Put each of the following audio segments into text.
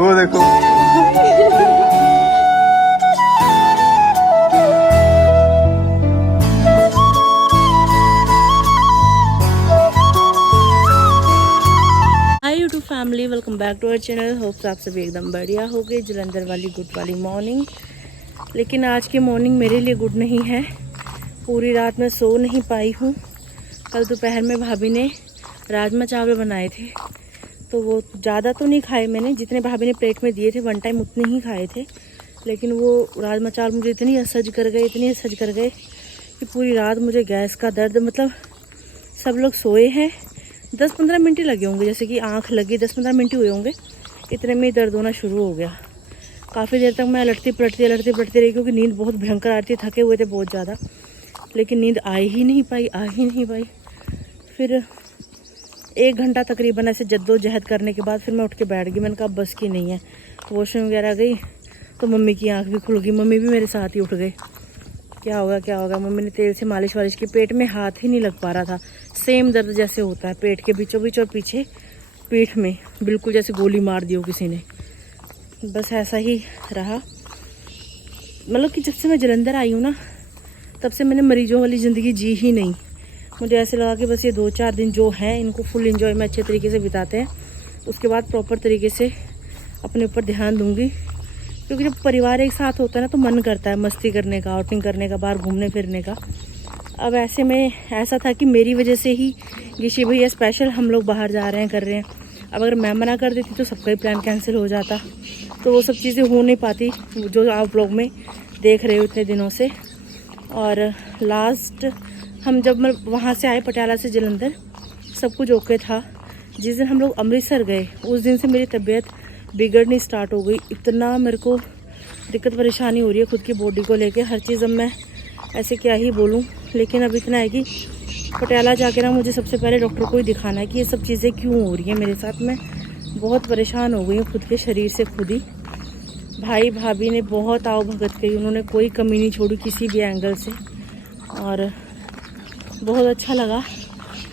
वो देखो YouTube family, welcome back to our channel. Hopes आप सभी एकदम बढ़िया हो गए। जलंधर वाली गुड वाली मॉर्निंग। लेकिन आज की मॉर्निंग मेरे लिए गुड नहीं है। पूरी रात मैं सो नहीं पाई हूँ। कल दोपहर में भाभी ने राजमा चावल बनाए थे, तो वो ज़्यादा तो नहीं खाए मैंने, जितने भाभी ने प्लेट में दिए थे वन टाइम उतने ही खाए थे। लेकिन वो राजमा चावल मुझे इतनी असहज कर गए कि पूरी रात मुझे गैस का दर्द, मतलब सब लोग सोए हैं, 10-15 मिनट ही लगे होंगे, जैसे कि आंख लगी 10-15 मिनट ही हुए होंगे, इतने में ही दर्द होना शुरू हो गया। काफ़ी देर तक मैं लड़ती पलटती रही, क्योंकि नींद बहुत भयंकर आ रही थी, थके हुए थे बहुत ज़्यादा, लेकिन नींद आ ही नहीं पाई। फिर 1 घंटा तकरीबन ऐसे जद्दोजहद करने के बाद फिर मैं उठ के बैठ गई। मैंने कहा बस की नहीं है। वॉशरूम वगैरह गई तो मम्मी की आँख भी खुल गई, मम्मी भी मेरे साथ ही उठ गए। क्या होगा। मम्मी ने तेल से मालिश वालिश की, पेट में हाथ ही नहीं लग पा रहा था। सेम दर्द जैसे होता है पेट के बीचों बीच और पीछे पीठ में, बिल्कुल जैसे गोली मार दी हो किसी ने। बस ऐसा ही रहा। मतलब कि जब से मैं जलंधर आई हूँ ना, तब से मैंने मरीजों वाली ज़िंदगी जी ही नहीं। मुझे ऐसे लगा कि बस ये 2-4 दिन जो हैं इनको फुल एंजॉय में अच्छे तरीके से बिताते हैं, उसके बाद प्रॉपर तरीके से अपने ऊपर ध्यान दूँगी। क्योंकि जब परिवार एक साथ होता है ना, तो मन करता है मस्ती करने का, आउटिंग करने का, बाहर घूमने फिरने का। अब ऐसे में ऐसा था कि मेरी वजह से ही गिशी भैया स्पेशल हम लोग बाहर जा रहे हैं, कर रहे हैं। अब अगर मैं मना कर देती तो सबका ही प्लान कैंसिल हो जाता, तो वो सब चीज़ें हो नहीं पाती जो आप लोग में देख रहे हो इतने दिनों से। और लास्ट हम जब मैं वहाँ से आए पटियाला से जलंधर, सब कुछ ओके था। जिस दिन हम लोग अमृतसर गए उस दिन से मेरी तबीयत बिगड़नी स्टार्ट हो गई। इतना मेरे को दिक्कत परेशानी हो रही है खुद की बॉडी को लेके, हर चीज़। अब मैं ऐसे क्या ही बोलूँ, लेकिन अब इतना है कि पटियाला जाके ना मुझे सबसे पहले डॉक्टर को ही दिखाना है कि ये सब चीज़ें क्यों हो रही हैं मेरे साथ। मैं बहुत परेशान हो गई हूँ खुद के शरीर से खुद ही। भाई भाभी ने बहुत आओ भगत करी, उन्होंने कोई कमी नहीं छोड़ी किसी भी एंगल से, और बहुत अच्छा लगा।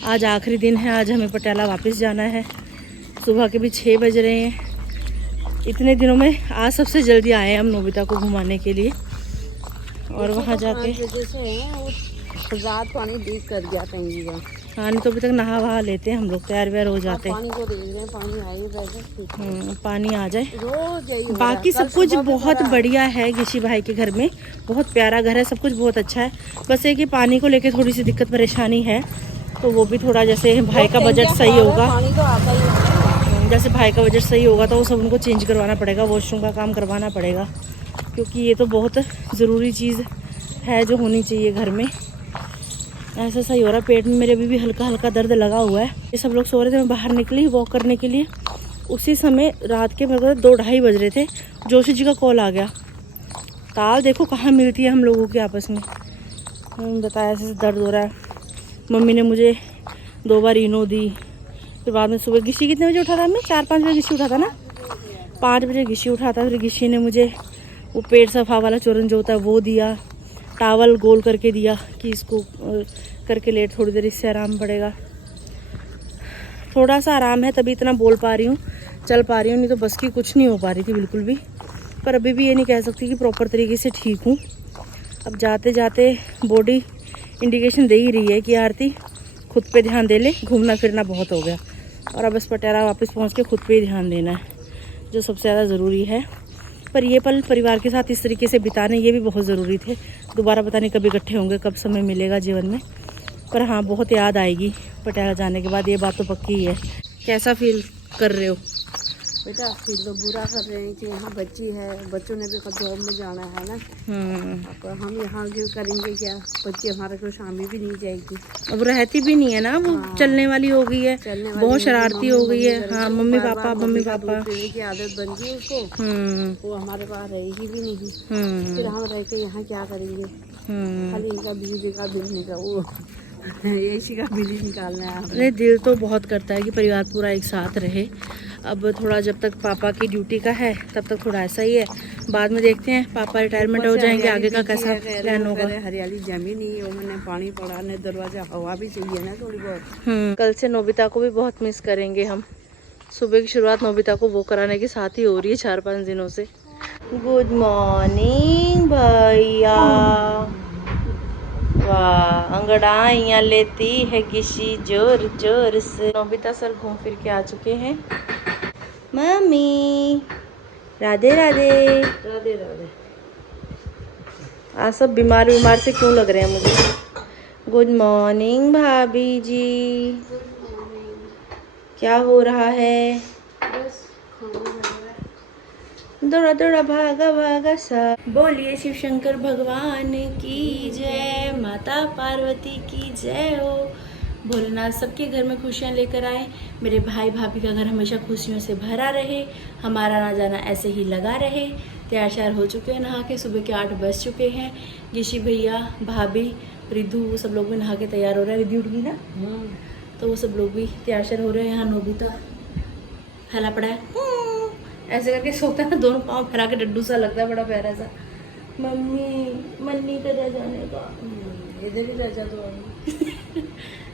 आज आखिरी दिन है, आज हमें पटियाला वापस जाना है। सुबह के भी 6 बज रहे हैं। इतने दिनों में आज सबसे जल्दी आए हैं हम नोबिता को घुमाने के लिए। और वहाँ जाके रात पानी लीक कर गया कहीं। हाँ, नहीं तो अभी तक नहा वहा लेते हैं हम लोग, तैयार व्यार हो जाते हैं। पानी को देख रहे हैं, पानी आए पानी आ जाए। रोज यही बाकी सब कुछ बहुत बढ़िया है गिशी भाई के घर में, बहुत प्यारा घर है, सब कुछ बहुत अच्छा है। बस एक ही पानी को लेके थोड़ी सी दिक्कत परेशानी है, तो वो भी थोड़ा जैसे भाई का बजट सही होगा, पानी तो आता ही है। जैसे भाई का बजट सही होगा तो वो सब उनको चेंज करवाना पड़ेगा, वॉशरूम का काम करवाना पड़ेगा, क्योंकि ये तो बहुत ज़रूरी चीज़ है जो होनी चाहिए घर में। ऐसा सही हो रहा है। पेट में मेरे अभी भी हल्का हल्का दर्द लगा हुआ है। ये सब लोग सो रहे थे, मैं बाहर निकली वॉक करने के लिए। उसी समय रात के मेरे को 2-2:30 बज रहे थे, जोशी जी का कॉल आ गया। ताल देखो कहाँ मिलती है हम लोगों की आपस में। बताया ऐसे दर्द हो रहा है। मम्मी ने मुझे 2 बार इनो दी। फिर बाद में सुबह गिशी कितने बजे उठा था? मैं 4-5 बजे गिशी उठा था ना, 5 बजे गिशी उठा था। फिर गिशी ने मुझे वो पेट सफा वाला चूरन जो होता है वो दिया, टावल गोल करके दिया कि इसको करके लेट, थोड़ी देर इससे आराम पड़ेगा। थोड़ा सा आराम है तभी इतना बोल पा रही हूँ, चल पा रही हूँ, नहीं तो बस की कुछ नहीं हो पा रही थी बिल्कुल भी। पर अभी भी ये नहीं कह सकती कि प्रॉपर तरीके से ठीक हूँ। अब जाते जाते बॉडी इंडिकेशन दे ही रही है कि आरती खुद पे ध्यान दे ले, घूमना फिरना बहुत हो गया, और अब बस पटियाला वापस पहुँच के खुद पे ही ध्यान देना है, जो सबसे ज़्यादा ज़रूरी है। पर ये पल परिवार के साथ इस तरीके से बिताने ये भी बहुत ज़रूरी थे। दोबारा पता नहीं कब इकट्ठे होंगे, कब समय मिलेगा जीवन में। पर हाँ, बहुत याद आएगी पटियाला जाने के बाद, ये बात तो पक्की ही है। कैसा फील कर रहे हो? बेटा फील तो बुरा कर रहे हैं कि यहाँ बच्ची है, बच्चों ने भी जॉब में जाना है ना। अब हम यहाँ क्यों करेंगे क्या? बच्ची हमारे को शामी भी नहीं जाएगी। अब रहती भी नहीं है ना, वो चलने वाली हो गई है, बहुत शरारती हो गई है। हाँ, मम्मी पापा की आदत बन गई उसको, वो हमारे पास रहेगी भी नहीं। फिर हम रह के यहाँ क्या करेंगे? खाली इनका बिजली का बिल निकाल, वो एसी का बिल ही निकालना है। नहीं, दिल तो बहुत करता है कि परिवार पूरा एक साथ रहे। अब थोड़ा जब तक पापा की ड्यूटी का है तब तक थोड़ा ऐसा ही है, बाद में देखते हैं पापा रिटायरमेंट हो जाएंगे, आगे का कैसा प्लान होगा। हरियाली जमीन ही है, मैंने पानी पड़ा ने, दरवाजा हवा भी चाहिए ना थोड़ी बहुत। कल से नोबिता को भी बहुत मिस करेंगे हम। सुबह की शुरुआत नोबिता को वो कराने के साथ ही हो रही है 4-5 दिनों से। गुड मॉर्निंग भैया। वाह, अंगड़ाइयाँ लेती है किसी जोर जोर से। नोबिता सर घूम फिर के आ चुके हैं। मम्मी राधे राधे। राधे राधे। आज सब बीमार से क्यों लग रहे हैं मुझे। गुड मॉर्निंग भाभी जी। क्या हो रहा है? बस दौड़ा दौड़ा भागा भागा सा। बोलिए शिव शंकर भगवान की जय, माता पार्वती की जय हो। भोलेनाथ सबके घर में खुशियाँ लेकर आए। मेरे भाई भाभी का घर हमेशा खुशियों से भरा रहे। हमारा आना जाना ऐसे ही लगा रहे। तैयार श्यार हो चुके हैं नहा के। सुबह के 8 बज चुके हैं। गिशी भैया, भाभी, रिद्धू, वो सब लोग भी नहा के तैयार हो रहे हैं। रिद्धि उठ गई ना, तो वो सब लोग भी तैयार श्यार हो रहे हैं। यहाँ नोबिता फैला पड़ा है, ऐसे करके सोता है ना, दोनों पाँव फैला के डड्डू सा लगता है, बड़ा प्यारा सा। मम्मी मन नहीं कर रहा जाने का। इधर ही रह जा तो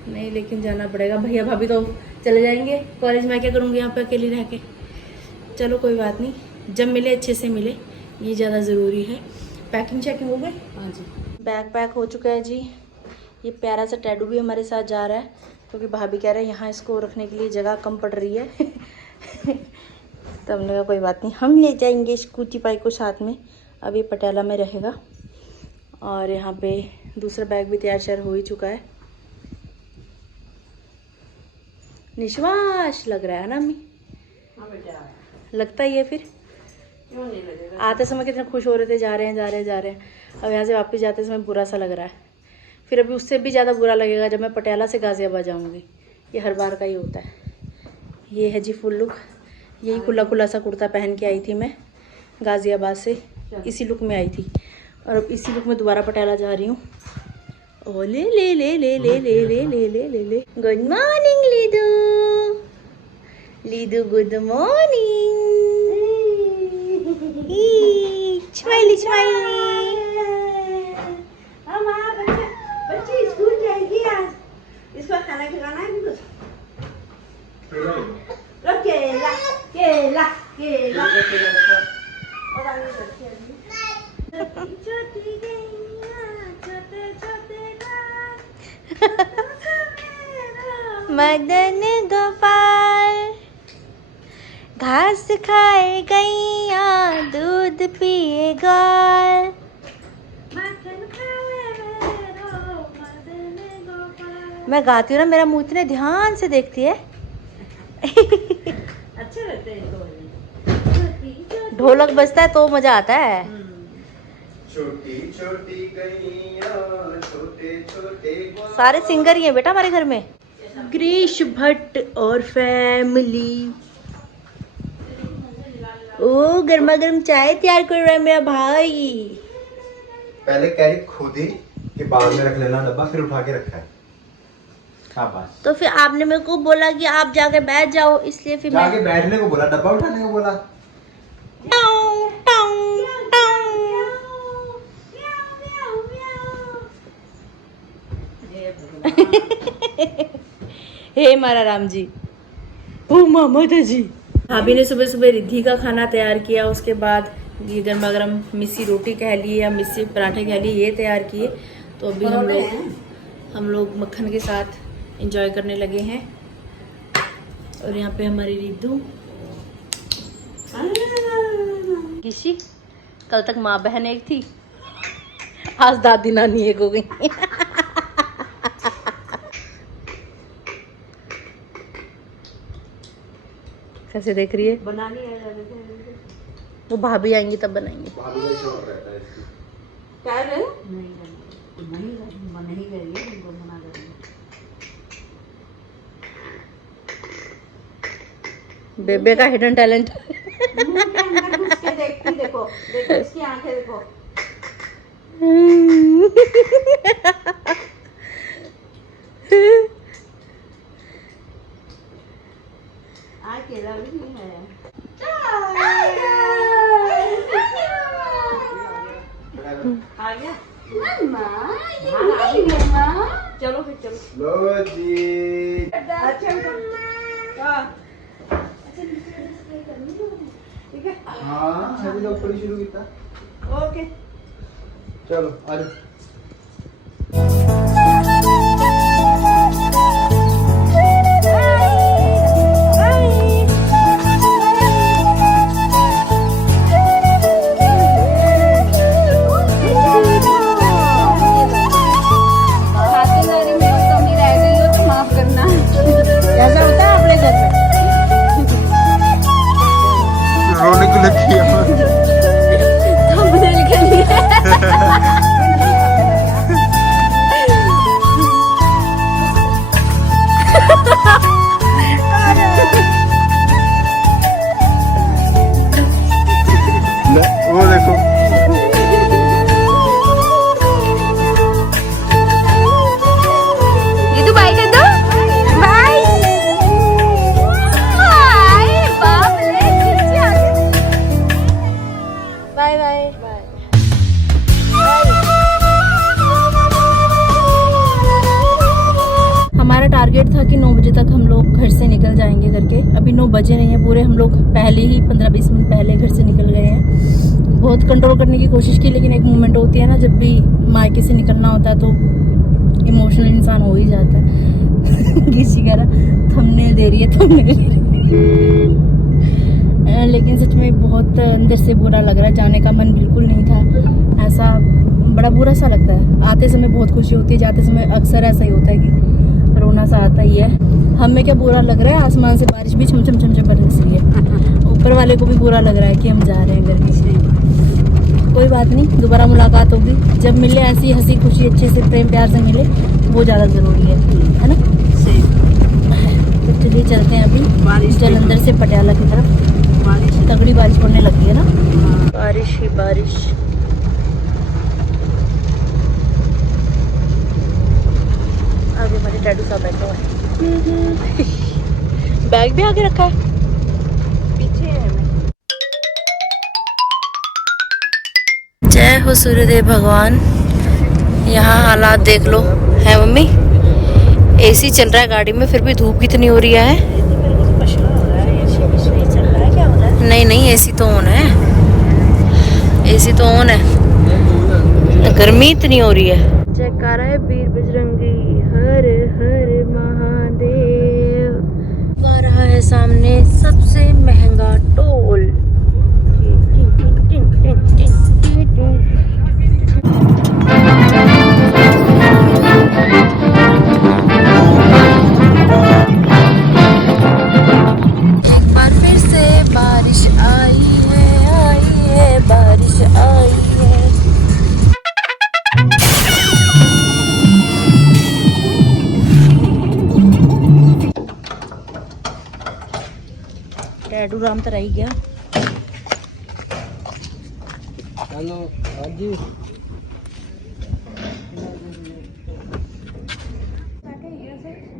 नहीं, लेकिन जाना पड़ेगा। भैया भाभी तो चले जाएंगे कॉलेज में, क्या करूँगी यहाँ पे अकेली रह के। चलो कोई बात नहीं, जब मिले अच्छे से मिले, ये ज़्यादा ज़रूरी है। पैकिंग चेकिंग हो गई? हाँ जी। बैग पैक हो चुका है जी। ये प्यारा सा टैडू भी हमारे साथ जा रहा है, क्योंकि भाभी कह रहे हैं यहाँ इसको रखने के लिए जगह कम पड़ रही है। तो हमने कहा कोई बात नहीं, हम ले जाएंगे स्कूटी पाई को साथ में। अब ये पटियाला में रहेगा। और यहाँ पे दूसरा बैग भी तैयार श्यार हो ही चुका है। निश्वास लग रहा है ना अम्मी? हाँ बेटा, लगता ही है। फिर क्यों नहीं लगेगा? आते समय कितने खुश हो रहे थे, जा रहे हैं जा रहे हैं जा रहे हैं। अब यहाँ से वापस जाते समय बुरा सा लग रहा है। फिर अभी उससे भी ज़्यादा बुरा लगेगा जब मैं पटियाला से गाज़ियाबाद जाऊँगी। ये हर बार का ही होता है। ये है जी फुल लुक। यही खुला खुला सा कुर्ता पहन के आई थी मैं गाज़ियाबाद से, इसी लुक में आई थी। और अब इसी लुक में दोबारा पटियाला जा रही हूँ। ओ ले ले ले ले ले ले ले ले ले ले ले। गुड मॉर्निंग लीदू। लीदू गुड मॉर्निंग। Smiley smiley. बच्चे स्कूल जाएगी आज। इसको खाना खिलाना है कुछ? केला केला केला। छोटी गैया छोटे छोटे मदन गोपाल, घास खाए गैया दूध पिए गाय। मक्खन खाए मेरो मदन गोपाल। मैं गाती हूँ ना, मेरा मुँह इतने ध्यान से देखती है। अच्छे लगते हैं इनको। ढोलक बजता है तो मजा आता है। छोटी छोटी गैया छोटे छोटे। सारे सिंगर ही हैं बेटा हमारे घर में। ग्रीश भट्ट और फैमिली। ओ गर्मा गर्म चाय तैयार कर रहा है मेरा भाई। पहले कह रही खुद ही कि बाद में रख लेना डब्बा, फिर उठा के रखा है। शाबाश। तो फिर आपने मेरे को बोला कि आप जाके बैठ जाओ, इसलिए फिर जाके बैठने को बोला, डब्बा उठाने को बोला। Tau, tau, tau. हे मारा राम जी, ओ माता जी। भाभी ने सुबह सुबह रिद्धि का खाना तैयार किया। उसके बाद ये गर्मा गर्म मिस्सी रोटी कह लिए या मिस्सी पराठे कह लिए, ये तैयार किए। तो अभी हम लोग मक्खन के साथ एंजॉय करने लगे हैं। और यहाँ पे हमारी रिद्धू किसी, कल तक माँ बहन एक थी, आज दादी नानी एक हो गई। कैसे देख रही है? बनानी है वो भाभी आएंगी तब बनाएंगे। क्या है? नहीं करेंगे, उनको मना करेंगे। बेबे का हिडन टैलेंट। मुंह के अंदर घुस के देखती, देखो देखो इसकी आंखें देखो। केला भी नहीं है। आ गया चलो फिर चलो। लो जी। अच्छा हाँ अभी लोग पढ़ी शुरू किया। ओके चलो आ जाओ। खातिरदारी में कोई कमी रह गई हो तो माफ करना। ऐसा होता है अपने घर में। रोने को लगी है। थंबनेल के लिए। वो देखो ये तो बाय कर दो। बाय बाय बाप रे कितनी आगे। Bye bye bye. हमारा टारगेट था कि 9 बजे तक हम लोग घर से निकल जाएंगे करके। अभी 9 बजे नहीं है पूरे, हम लोग पहले ही 15-20 मिनट पहले घर से निकल गए हैं। बहुत कंट्रोल करने की कोशिश की, लेकिन एक मोमेंट होती है ना, जब भी मायके से निकलना होता है तो इमोशनल इंसान हो ही जाता है। किसी कह रहा थंबनेल दे रही है, थंबनेल। लेकिन सच में बहुत अंदर से बुरा लग रहा है, जाने का मन बिल्कुल नहीं था। ऐसा बड़ा बुरा सा लगता है। आते समय बहुत खुशी होती है, जाते समय अक्सर ऐसा ही होता है कि रोना सा आता ही है। हमें क्या बुरा लग रहा है, आसमान से बारिश भी छम छम छम छम बरस रही है। ऊपर वाले को भी बुरा लग रहा है कि हम जा रहे हैं घर से। कोई बात नहीं, दोबारा मुलाकात होगी। जब मिले ऐसी हंसी खुशी अच्छे से प्रेम प्यार से मिले, वो ज़्यादा ज़रूरी है ना। तो चलिए चलते हैं अभी जलंधर से पटियाला की तरफ। तगड़ी बारिश पड़ने लगी है ना, बारिश ही बारिश। आगे हमारे डैडू साहब बैठे हुए हैं। बैग भी आगे रखा है। पीछे है मैं। जय हो सूर्यदेव भगवान। यहाँ हालात देख लो, है मम्मी? एसी चल रहा है गाड़ी में, फिर भी धूप कितनी हो रही है। नहीं नहीं, एसी तो ऑन है, एसी तो ऑन है। गर्मी इतनी हो रही है। जयकारा है वीर बजरंगी, हर हर महादेव। आ रहा है सामने सबसे महंगा टोल। फिर से बारिश आई है बारिश आई है। डैडू राम तर आई गया। हेलो जी।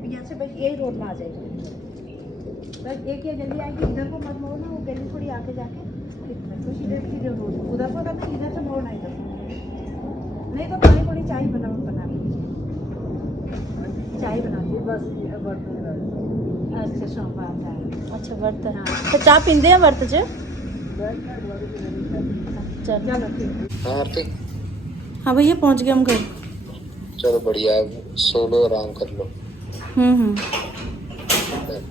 यहाँ से बस यही रोड में आ जाएगी। बस एक ये गली आएगी, इधर को मत मोड़ना, वो गली थोड़ी आके जाके तो सीधे रोड उधर को करना, इधर से मोड़ना इधर। नहीं तो पानी पूरी चाय बना चाय बनाती बस। अच्छा सोमवार है। अच्छा वर्त, हाँ तो चाह पींदे हैं वर्त च। चलो ठीक। आरती हाँ भैया पहुंच गए हम घर। चलो बढ़िया, सो लो, आराम कर लो।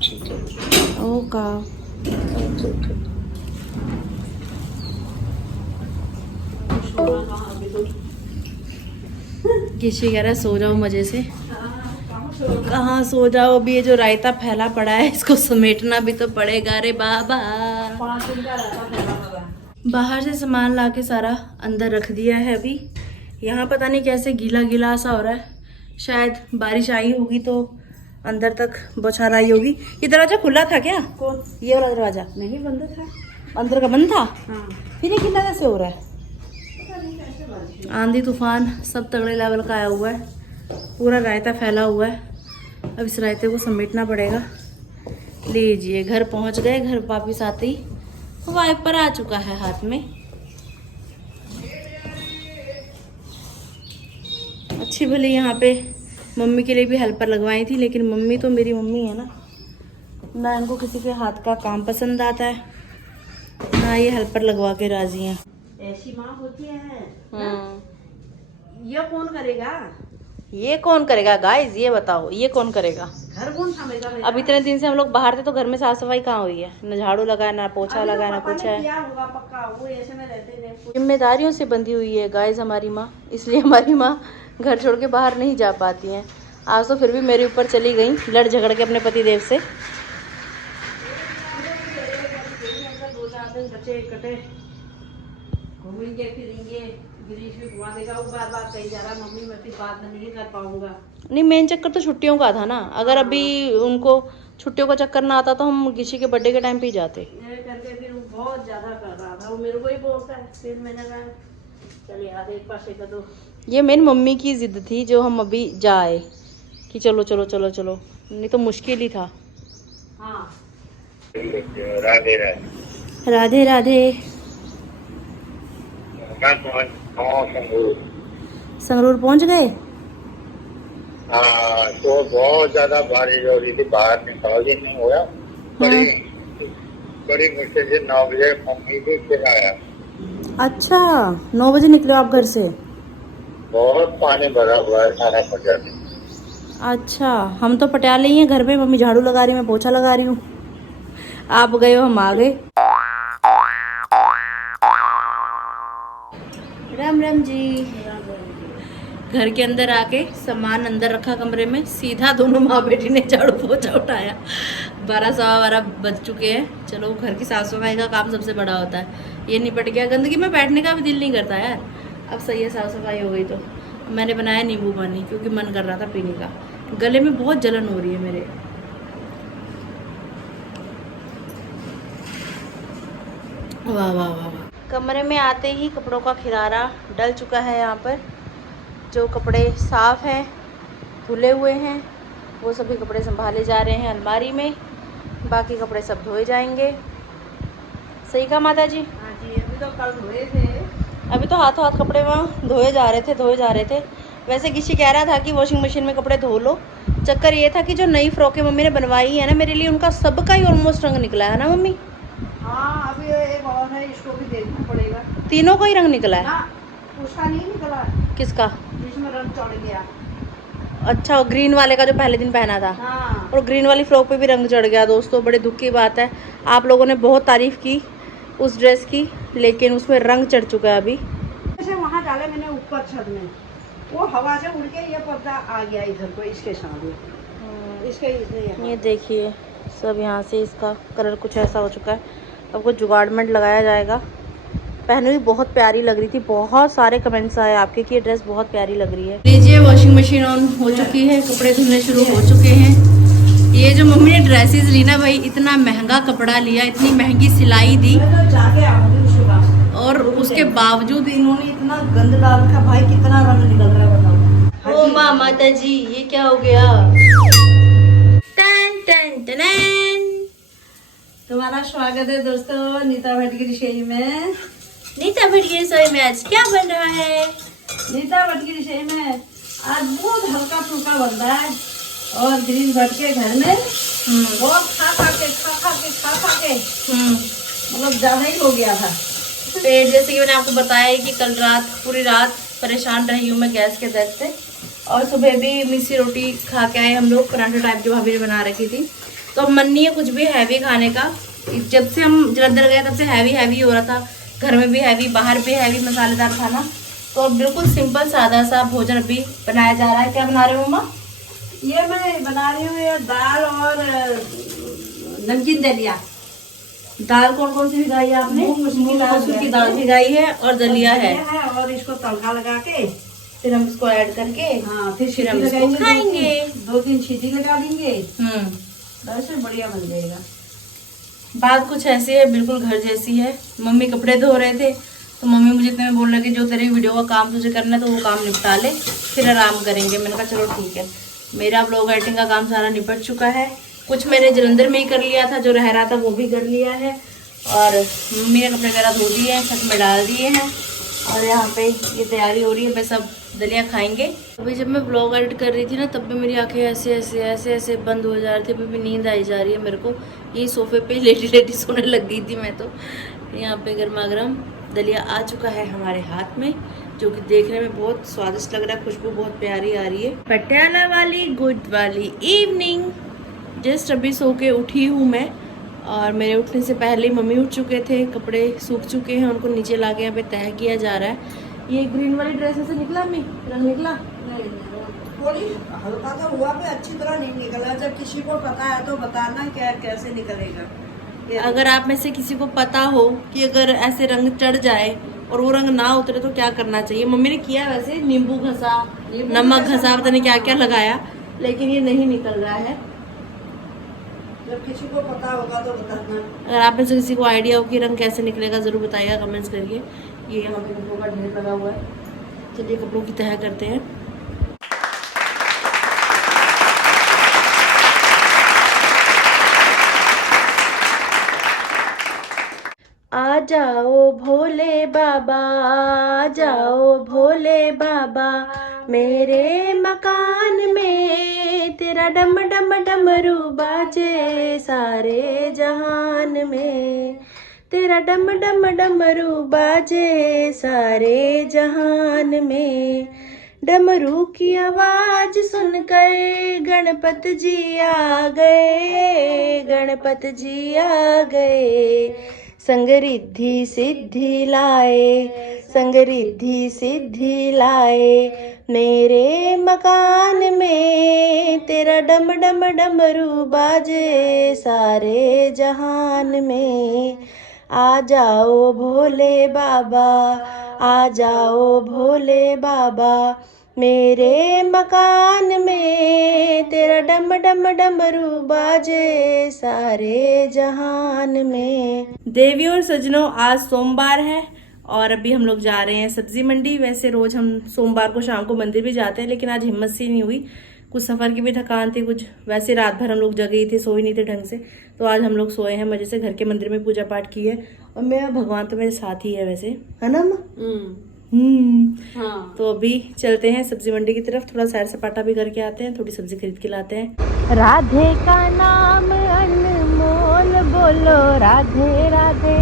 ठीक है। ओका ओके ओके। किसी कह रहा है सो जाओ मजे से। कहाँ सो जाओ, अभी ये जो रायता फैला पड़ा है इसको समेटना भी तो पड़ेगा रे बाबा। बाहर से सामान लाके सारा अंदर रख दिया है। अभी यहाँ पता नहीं कैसे गीला गीला सा हो रहा है, शायद बारिश आई होगी तो अंदर तक बौछार आई होगी। ये दरवाजा खुला था क्या? कौन? ये वाला दरवाजा नहीं बंद था। अंदर का बंद था। हाँ। फिर ये गीला कैसे हो रहा है? आंधी तूफान सब तगड़े लेवल का आया हुआ है, पूरा रायता फैला हुआ है। अब इस रायते को समेटना पड़ेगा। लीजिए घर पहुंच गए। घर वापिस आते ही वाइपर आ चुका है हाथ में। अच्छी भली यहाँ पे मम्मी के लिए भी हेल्पर लगवाई थी, लेकिन मम्मी तो मेरी मम्मी है ना इनको किसी के हाथ का काम पसंद आता है। ना ये हेल्पर लगवा के राजी हैं। ऐसी माँ होती है ना? ये कौन करेगा? ये कौन करेगा गाइस, ये बताओ, ये कौन करेगा? घर कौन संभालेगा मेरा? अब इतने दिन से हम लोग बाहर थे तो घर में साफ सफाई कहाँ हुई है? न झाड़ू लगा, ना पोछा अभी तो लगा, ना पापा कुछ ने है। किया होगा पक्का, वो ऐसे में रहते नहीं। जिम्मेदारियों से बंधी हुई है गाइस हमारी माँ, इसलिए हमारी माँ घर छोड़ के बाहर नहीं जा पाती हैं। आज तो फिर भी मेरे ऊपर चली गई लड़ झगड़ के अपने पति देव से। 2-4 दिन बच्चे इकट्ठे घूमेंगे फिरेंगे, गिरीश भी घुमा देगा। वो बार बार कही जा रहा मम्मी मैं फिर बाद में नहीं कर पाऊंगा। नहीं, मेन चक्कर तो छुट्टियों का था ना। अगर अभी उनको छुट्टियों का चक्कर ना आता तो हम किसी के बर्थडे के टाइम पे ही जाते। ये करके फिर वो बहुत ज्यादा कर रहा था, वो मेरे को ही बोलता है। फिर मैंने कहा चल यार एक पासे कर दो। ये मेरी मम्मी की जिद थी जो हम अभी जाए कि चलो चलो चलो चलो, नहीं तो मुश्किल ही था। हाँ राधे राधे। राधे राधे। संगरूर पहुंच गए? हाँ, तो बहुत ज्यादा बारिश हो रही थी, बाहर निकल ही नहीं हुआ। बड़ी मुश्किल से 9 बजे मम्मी भी फिर आया। अच्छा, 9 बजे निकले आप घर से? बहुत पानी भरा हुआ है सारा पटियाला में। अच्छा, हम तो पटियाले ही हैं घर पे। मम्मी झाड़ू लगा रही, मैं पोछा लगा रही हूँ। आप गए हो, हम आ गए। राम राम जी। घर के अंदर आके सामान अंदर रखा कमरे में, सीधा दोनों माँ बेटी ने झाड़ू पोछा उठाया। 12-12:15 बज चुके हैं। चलो, घर की साफ सफाई का काम सबसे बड़ा होता है। ये निपट गया। गंदगी में बैठने का भी दिल नहीं करता यार। अब सही है, साफ सफाई हो गई। तो मैंने बनाया नींबू पानी क्योंकि मन कर रहा था पीने का। गले में बहुत जलन हो रही है मेरे। वाह वाह वाह वाह। कमरे में आते ही कपड़ों का खिलारा डल चुका है। यहाँ पर जो कपड़े साफ़ हैं, धुले हुए हैं, वो सभी कपड़े संभाले जा रहे हैं अलमारी में। बाकी कपड़े सब धोए जाएंगे। सही कहा माता जी? हाँ जी, अभी तो कल धोए थे। अभी तो हाथों हाथ कपड़े वहाँ धोए जा रहे थे। वैसे किसी कह रहा था कि वॉशिंग मशीन में कपड़े धो लो। चक्कर ये था कि जो नई फ्रॉकें मम्मी ने बनवाई है ना मेरे लिए, उनका सबका ही ऑलमोस्ट रंग निकला है ना मम्मी? हाँ, अभी एक और है, इसको भी देखना पड़ेगा। तीनों का ही रंग निकला है? ना, उसका नहीं निकला। किसका? जिसमें रंग चढ़ गया। अच्छा, और ग्रीन वाले का जो पहले दिन पहना था। हाँ। और ग्रीन वाली फ्रॉक पे भी रंग चढ़ गया दोस्तों। बड़े दुख की बात है। आप लोगों ने बहुत तारीफ की उस ड्रेस की, लेकिन उसमें रंग चढ़ चुका है अभी। जैसे वहाँ डाले मैंने ऊपर छत में, वो हवा से उड़ के ये पर्दा आ गया इधर को, इसके सामने। इसके इसने ये देखिए सब यहाँ से इसका कलर कुछ ऐसा हो चुका है। अब कुछ जुगाड़मेंट लगाया जाएगा। पहने हुई बहुत प्यारी लग रही थी। बहुत सारे कमेंट्स आए आपके कि ये ड्रेस बहुत प्यारी लग रही है। लीजिए, वॉशिंग मशीन ऑन हो चुकी है, कपड़े धुलने शुरू हो चुके हैं। ये जो मम्मी ने ड्रेसेस ली ना भाई, इतना महंगा कपड़ा लिया, इतनी महंगी सिलाई दी, जाके आऊंगी सुबह। और उसके बावजूद इन्होंने इतना गंद डाल रखा भाई, कितना रंग निकल रहा है बताओ। ओ माँ, माता जी ये क्या हो गया? टन टन टन। तुम्हारा स्वागत है दोस्तों नीता भट्ट की रसोई में। नीता भट्ट की रसोई में आज क्या बन रहा है? नीता भट्ट की रसोई में आज बहुत हल्का फुल्का बन रहा है। और गिरीश भट्ट के घर में बहुत खा के मतलब ज्यादा ही हो गया था पेट। जैसे कि मैंने आपको बताया है कि कल रात पूरी रात परेशान रही हूँ मैं गैस के दर्द से। और सुबह भी मिस्सी रोटी खा के आए हम लोग, पराठा टाइप जो भाभी ने बना रखी थी। तो अब मन नहीं है कुछ भी हैवी खाने का। जब से हम जलंधर गए तब से हैवी हो रहा था। घर में भी हैवी, बाहर भी हैवी मसालेदार खाना। तो अब बिल्कुल सिंपल सादा सा भोजन अभी बनाया जा रहा है। क्या बना रहे हो मम्मा? ये मैं बना रही हूँ ये दाल और नमकीन दलिया। दाल कौन कौन सी भिगाई है आपने? मूंग मसूर की दाल भिगाई है और दलिया है। और इसको तड़का लगा के फिर हम इसको ऐड करके हाँ फिर हम इसको खाएंगे। 2-3 सीटी लगा देंगे। वैसे बढ़िया बन जाएगा। बात कुछ ऐसी है, बिल्कुल घर जैसी है। मम्मी कपड़े धो रहे थे तो मम्मी मुझे इतने में बोल रहे कि जो तेरे वीडियो का काम तुझे करना है तो वो काम निपटा ले, फिर आराम करेंगे। मैंने कहा चलो ठीक है। मेरा ब्लॉग एडिटिंग का काम सारा निपट चुका है। कुछ मैंने जलंधर में ही कर लिया था, जो रह रहा था वो भी कर लिया है। और मम्मी ने कपड़े वगैरह धो दिए हैं, छत में डाल दिए हैं। और यहाँ पे ये तैयारी हो रही है। बस अब दलिया खाएंगे। अभी जब मैं व्लॉग एडिट कर रही थी ना, तब भी मेरी आंखें ऐसे ऐसे ऐसे ऐसे बंद हो जा रही थी। अभी भी नींद आई जा रही है मेरे को। यही सोफे पे लेटी लेटी सोने लग गई थी मैं तो। यहाँ पे गर्मा गर्म दलिया आ चुका है हमारे हाथ में, जो कि देखने में बहुत स्वादिष्ट लग रहा है। खुशबू बहुत प्यारी आ रही है। पटियाला वाली गुड वाली इवनिंग। जस्ट अभी सो के उठी हूँ मैं, और मेरे उठने से पहले मम्मी उठ चुके थे। कपड़े सूख चुके हैं, उनको नीचे ला के यहाँ पे तह किया जा रहा है। ये ग्रीन वाली ड्रेस से निकला मी रंग निकला थोड़ी हल्का तो हुआ भी, अच्छी तरह नहीं निकला। जब किसी को पता है तो बताना क्या कैसे निकलेगा। अगर आप में से किसी को पता हो कि अगर ऐसे रंग चढ़ जाए और वो रंग ना उतरे तो क्या करना चाहिए। मम्मी ने किया वैसे, नींबू घसा, नमक घसा, पता नहीं क्या क्या लगाया, लेकिन ये नहीं निकल रहा है। जब किसी को पता होगा तो बताना। अगर आप में से किसी को आइडिया हो कि रंग कैसे निकलेगा जरूर बताइएगा कमेंट्स करके। ये यहाँ पे कपड़ों का ढेर लगा हुआ है। चलिए कपड़ों की तह करते हैं। आ जाओ भोले बाबा, आ जाओ भोले बाबा, मेरे मकान में तेरा डम डम डमरू बाजे सारे जहान में, तेरा डम डम डमरू बाजे सारे जहान में। डमरू की आवाज सुनकर गणपत जी आ गए, गणपत जी आ गए। संग रिद्धि सिद्धि लाए, संग रिद्धि सिद्धि लाए, मेरे मकान में तेरा डम डम डमरू बाजे सारे जहान में। आ जाओ भोले बाबा, आ जाओ भोले बाबा, मेरे मकान में तेरा डम डम डमरू बाजे सारे जहान में। देवियों और सजनों, आज सोमवार है और अभी हम लोग जा रहे हैं सब्जी मंडी। वैसे रोज हम सोमवार को शाम को मंदिर भी जाते हैं, लेकिन आज हिम्मत सी नहीं हुई। कुछ सफ़र की भी थकान थी, कुछ वैसे रात भर हम लोग जगे ही थे, सोए नहीं थे ढंग से। तो आज हम लोग सोए हैं मजे से, घर के मंदिर में पूजा पाठ की है। और मेरा भगवान तो मेरे साथ ही है वैसे, है ना अम्मा? हाँ। तो अभी चलते हैं सब्जी मंडी की तरफ, थोड़ा सैर सपाटा भी करके आते हैं, थोड़ी सब्जी खरीद के लाते हैं। राधे का नाम अनमोल बोलो, राधे राधे।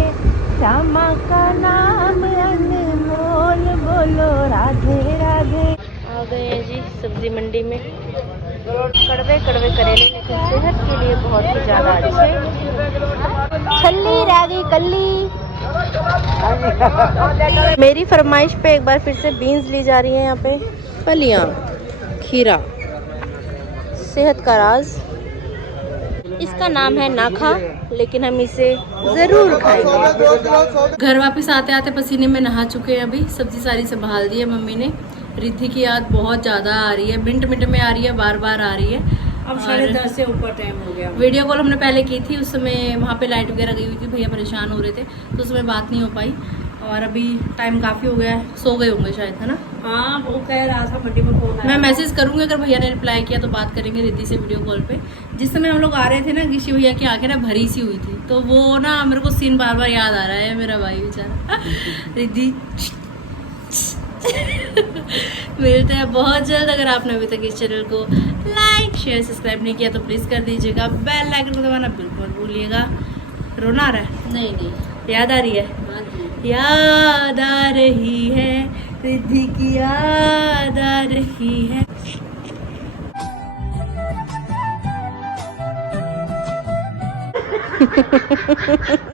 श्यामा का नाम अनमोल बोलो, राधे राधे। आ गए हैं जी सब्जी मंडी में। कड़वे कड़वे करेले, लेकिन सेहत के लिए बहुत ही ज्यादा अच्छे। छल्ली रह गई कल्ली। मेरी फरमाइश पे एक बार फिर से बीन्स ली जा रही है यहाँ पे। फलियाँ, खीरा, सेहत का राज। इसका नाम है नाखा, लेकिन हम इसे जरूर खाएंगे। घर वापस आते आते पसीने में नहा चुके हैं। अभी सब्जी सारी संभाल दी है मम्मी ने। रिद्धि की याद बहुत ज़्यादा आ रही है, मिनट मिनट में आ रही है, बार बार आ रही है। अब 10:30 से ऊपर टाइम हो गया। वीडियो कॉल हमने पहले की थी, उस समय वहाँ पे लाइट वगैरह गई हुई थी, भैया परेशान हो रहे थे, तो उस समय बात नहीं हो पाई। और अभी टाइम काफ़ी हो गया है, सो गए होंगे शायद, है ना? हाँ, वो कह रहा था मंडी में फोन आया। मैं मैसेज करूँगी, अगर भैया ने रिप्लाई किया तो बात करेंगे रिद्धि से वीडियो कॉल पे। जिस समय हम लोग आ रहे थे ना, गिशी भैया की आंखें ना भरी सी हुई थी, तो वो ना मेरे को सीन बार बार याद आ रहा है। मेरा भाई बेचारा रिद्धि। मिलते हैं बहुत जल्द। अगर आपने अभी तक इस चैनल को लाइक शेयर सब्सक्राइब नहीं किया तो प्लीज़ कर दीजिएगा। बेल आइकन को दबाना बिल्कुल भूलिएगा। रोना आ रहा है? नहीं, याद आ रही है? हाँ जी। याद आ रही है, रिद्धि की याद आ रही है।